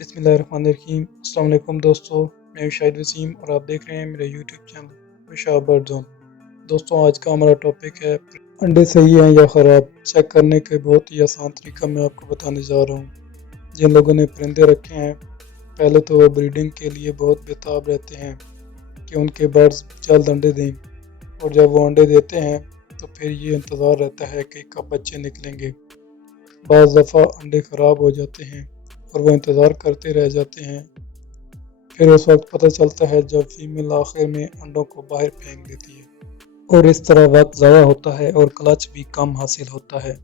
बिस्मिल्लाहिर्रहमानिर्रहीम। अस्सलाम वालेकुम दोस्तों, मैं हूं शाहिद वसीम और आप देख रहे हैं मेरा यूट्यूब चैनल विशाल बर्ड जोन। दोस्तों, आज का हमारा टॉपिक है अंडे सही हैं या ख़राब। चेक करने के बहुत ही आसान तरीका मैं आपको बताने जा रहा हूं। जिन लोगों ने परिंदे रखे हैं, पहले तो वो ब्रीडिंग के लिए बहुत बेताब रहते हैं कि उनके बर्ड्स जल्द अंडे दें, और जब वो अंडे देते हैं तो फिर ये इंतज़ार रहता है कि कब बच्चे निकलेंगे। बाज़ दफ़ा अंडे ख़राब हो जाते हैं और वो इंतज़ार करते रह जाते हैं। फिर उस वक्त पता चलता है जब फीमेल आखिर में अंडों को बाहर फेंक देती है, और इस तरह वक्त ज़ाया होता है और क्लच भी कम हासिल होता है।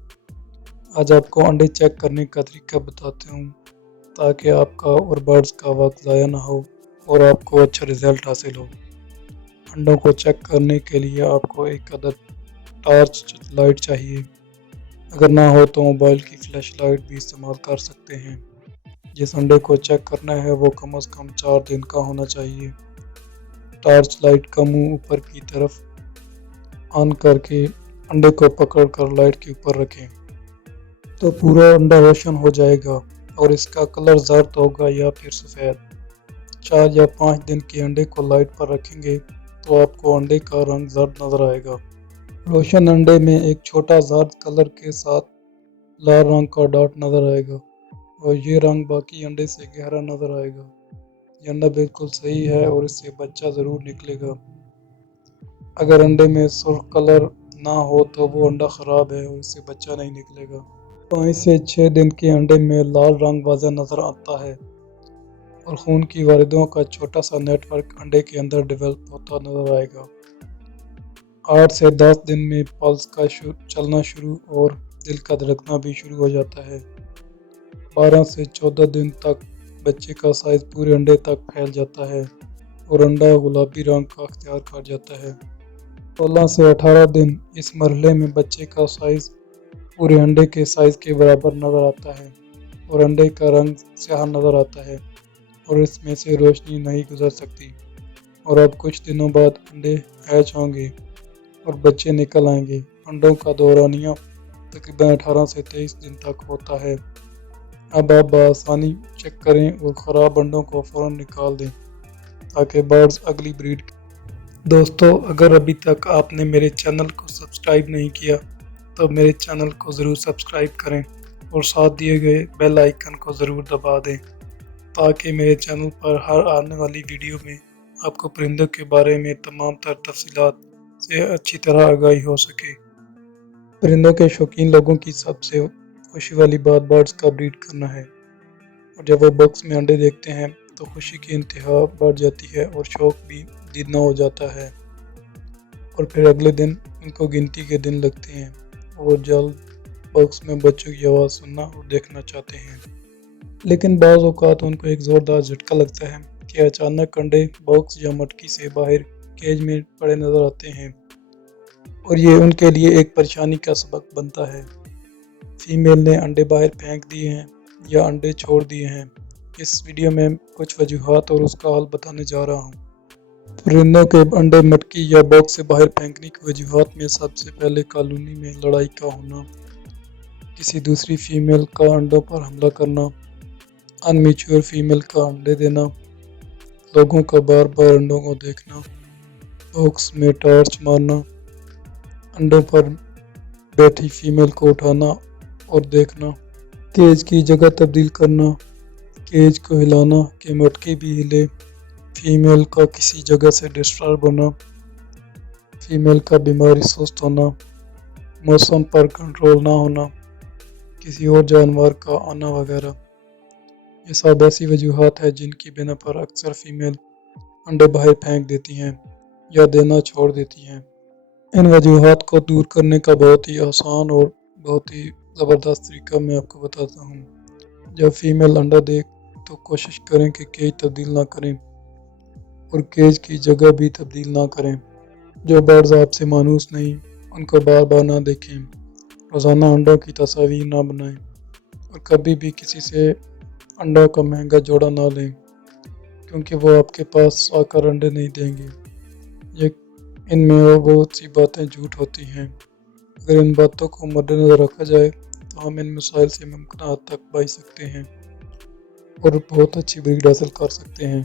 आज आपको अंडे चेक करने का तरीका बताता हूँ ताकि आपका और बर्ड्स का वक्त ज़ाया ना हो और आपको अच्छा रिज़ल्ट हासिल हो। अंडों को चेक करने के लिए आपको एक अदद टॉर्च लाइट चाहिए। अगर ना हो तो मोबाइल की फ्लैश लाइट भी इस्तेमाल कर सकते हैं। जिस अंडे को चेक करना है वो कम से कम 4 दिन का होना चाहिए। टॉर्च लाइट का मुंह ऊपर की तरफ ऑन करके अंडे को पकड़कर लाइट के ऊपर रखें तो पूरा अंडा रोशन हो जाएगा और इसका कलर जर्द होगा या फिर सफ़ेद। 4 या 5 दिन के अंडे को लाइट पर रखेंगे तो आपको अंडे का रंग जर्द नज़र आएगा। रोशन अंडे में एक छोटा जर्द कलर के साथ लाल रंग का डॉट नज़र आएगा और ये रंग बाकी अंडे से गहरा नज़र आएगा। ये अंडा बिल्कुल सही है और इससे बच्चा ज़रूर निकलेगा। अगर अंडे में सुर्ख कलर ना हो तो वो अंडा ख़राब है और इससे बच्चा नहीं निकलेगा। 5 से 6 दिन के अंडे में लाल रंग वाज़ह नज़र आता है और खून की वारिदों का छोटा सा नेटवर्क अंडे के अंदर डेवलप होता नज़र आएगा। 8 से 10 दिन में पल्स का चलना शुरू और दिल का धड़कना भी शुरू हो जाता है। 12 से 14 दिन तक बच्चे का साइज़ पूरे अंडे तक फैल जाता है और अंडा गुलाबी रंग का अख्तियार कर जाता है। 16 से 18 दिन इस मरहले में बच्चे का साइज़ पूरे अंडे के साइज़ के बराबर नज़र आता है और अंडे का रंग स्याह नज़र आता है और इसमें से रोशनी नहीं गुजर सकती। और अब कुछ दिनों बाद अंडे हैच होंगे और बच्चे निकल आएंगे। अंडों का दौरानिया तकरीबन 18 से 23 दिन तक होता है। अब आप बआसानी चेक करें और ख़राब अंडों को फ़ौरन निकाल दें ताकि बर्ड्स अगली ब्रीड। दोस्तों, अगर अभी तक आपने मेरे चैनल को सब्सक्राइब नहीं किया तो मेरे चैनल को ज़रूर सब्सक्राइब करें और साथ दिए गए बेल आइकन को ज़रूर दबा दें ताकि मेरे चैनल पर हर आने वाली वीडियो में आपको परिंदों के बारे में तमाम तर तफसीलात से अच्छी तरह आगाही हो सके। परिंदों के शौकीन लोगों की सबसे खुशी वाली बात बर्ड्स का ब्रीड करना है, और जब वो बॉक्स में अंडे देखते हैं तो खुशी की इंतहा बढ़ जाती है और शौक भी जितना हो जाता है, और फिर अगले दिन उनको गिनती के दिन लगते हैं और जल्द बॉक्स में बच्चों की आवाज़ सुनना और देखना चाहते हैं। लेकिन बाज़ औक़ात उनको एक ज़ोरदार झटका लगता है कि अचानक अंडे बॉक्स या मटकी से बाहर केज में पड़े नज़र आते हैं और ये उनके लिए एक परेशानी का सबक बनता है। फीमेल ने अंडे बाहर फेंक दिए हैं या अंडे छोड़ दिए हैं। इस वीडियो में कुछ वजूहात और उसका हल बताने जा रहा हूँ। परिंदों के अंडे मटकी या बॉक्स से बाहर फेंकने की वजूहात में सबसे पहले कॉलोनी में लड़ाई का होना, किसी दूसरी फीमेल का अंडों पर हमला करना, अनमेच्योर फीमेल का अंडे देना, लोगों का बार बार अंडों को देखना, बॉक्स में टॉर्च मारना, अंडों पर बैठी फीमेल को उठाना और देखना, केज की जगह तब्दील करना, केज को हिलाना कि मटकी भी हिले, फीमेल का किसी जगह से डिस्टर्ब होना, फीमेल का बीमारी सुस्त होना, मौसम पर कंट्रोल ना होना, किसी और जानवर का आना वगैरह। ये सब ऐसी वजूहात है जिनकी बिना पर अक्सर फीमेल अंडे बाहर फेंक देती हैं या देना छोड़ देती हैं। इन वजूहात को दूर करने का बहुत ही आसान और बहुत ही ज़बरदस्त तरीका मैं आपको बताता हूँ। जब फीमेल अंडा दे तो कोशिश करें कि केज तब्दील ना करें और केज की जगह भी तब्दील ना करें। जो बर्ड्स आपसे मानूस नहीं, उनको बार बार ना देखें। रोज़ाना अंडों की तस्वीर ना बनाएं और कभी भी किसी से अंडों का महंगा जोड़ा ना लें, क्योंकि वो आपके पास आकर अंडे नहीं देंगे। ये इनमें बहुत सी बातें झूठ होती हैं। अगर इन बातों को मद्देनज़र रखा जाए तो हम इन मसाइल से मुमकिन हद तक बच सकते हैं। اور بہت اچھی بریڈ حاصل کر سکتے ہیں۔